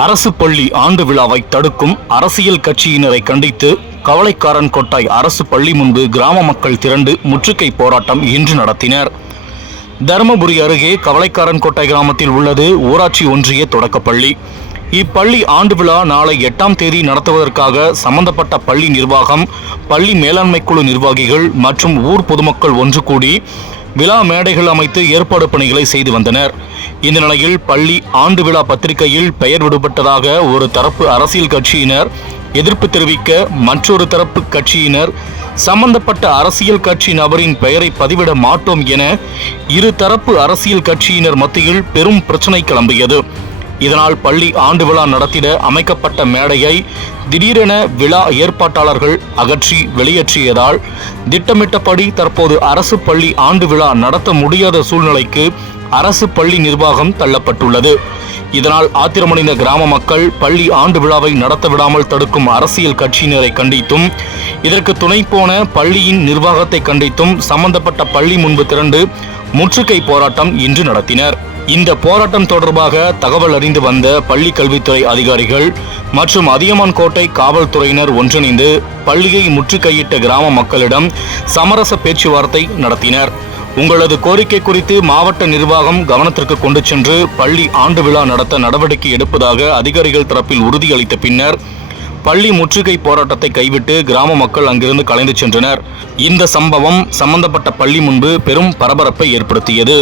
அரசு பள்ளி ஆண்டு விழாவை தடுக்கும் அரசியல் கட்சியினரை கண்டித்து கவலைக்காரன் கொட்டாய் அரசு பள்ளி முன்பு கிராம மக்கள் திரண்டு முற்றுகை போராட்டம் இன்று நடத்தினர். தருமபுரி அருகே கவலைக்காரன் கோட்டை கிராமத்தில் உள்ளது ஊராட்சி ஒன்றிய தொடக்கப்பள்ளி இப்பள்ளி ஆண்டு விழா நாளை எட்டாம் தேதி நடத்துவதற்காக சம்பந்தப்பட்ட பள்ளி நிர்வாகம் பள்ளி மேலாண்மை குழு நிர்வாகிகள் மற்றும் ஊர் பொதுமக்கள் ஒன்று கூடி விழா மேடைகள் அமைத்து ஏற்பாடு பணிகளை செய்து வந்தனர். இந்த நிலையில் பள்ளி ஆண்டு விழா பத்திரிகையில் பெயர் விடுபட்டதாக ஒரு தரப்பு அரசியல் கட்சியினர் எதிர்ப்பு தெரிவிக்க மற்றொரு தரப்பு கட்சியினர் சம்பந்தப்பட்ட அரசியல் கட்சி நபரின் பெயரை பதிவிட மாட்டோம் என இரு தரப்பு அரசியல் கட்சியினர் மத்தியில் பெரும் பிரச்சனை கிளம்பியது. இதனால் பள்ளி ஆண்டு விழா நடத்திட அமைக்கப்பட்ட மேடையை திடீரென விழா ஏற்பாட்டாளர்கள் அகற்றி வெளியேற்றியதால் திட்டமிட்டபடி தற்போது அரசு பள்ளி ஆண்டு விழா நடத்த முடியாத சூழ்நிலைக்கு அரசு பள்ளி நிர்வாகம் தள்ளப்பட்டுள்ளது. இதனால் ஆத்திரமடைந்த கிராம மக்கள் பள்ளி ஆண்டு விழாவை நடத்த விடாமல் தடுக்கும் அரசியல் கட்சியினரை கண்டித்தும் இதற்கு துணை போன பள்ளியின் நிர்வாகத்தை கண்டித்தும் சம்பந்தப்பட்ட பள்ளி முன்பு திரண்டு முற்றுகை போராட்டம் இன்று நடத்தினர். இந்த போராட்டம் தொடர்பாக தகவல் அறிந்து வந்த பள்ளி கல்வித்துறை அதிகாரிகள் மற்றும் அதியமான் கோட்டை காவல்துறையினர் ஒன்றிணைந்து பள்ளியை முற்றுகையிட்ட கிராம மக்களிடம் சமரச பேச்சுவார்த்தை நடத்தினர். உங்களது கோரிக்கை குறித்து மாவட்ட நிர்வாகம் கவனத்திற்கு கொண்டு சென்று பள்ளி ஆண்டு விழா நடத்த நடவடிக்கை எடுப்பதாக அதிகாரிகள் தரப்பில் உறுதியளித்த பின்னர் பள்ளி முற்றுகை போராட்டத்தை கைவிட்டு கிராம மக்கள் அங்கிருந்து கலைந்து சென்றனர். இந்த சம்பவம் சம்பந்தப்பட்ட பள்ளி முன்பு பெரும் பரபரப்பை ஏற்படுத்தியது.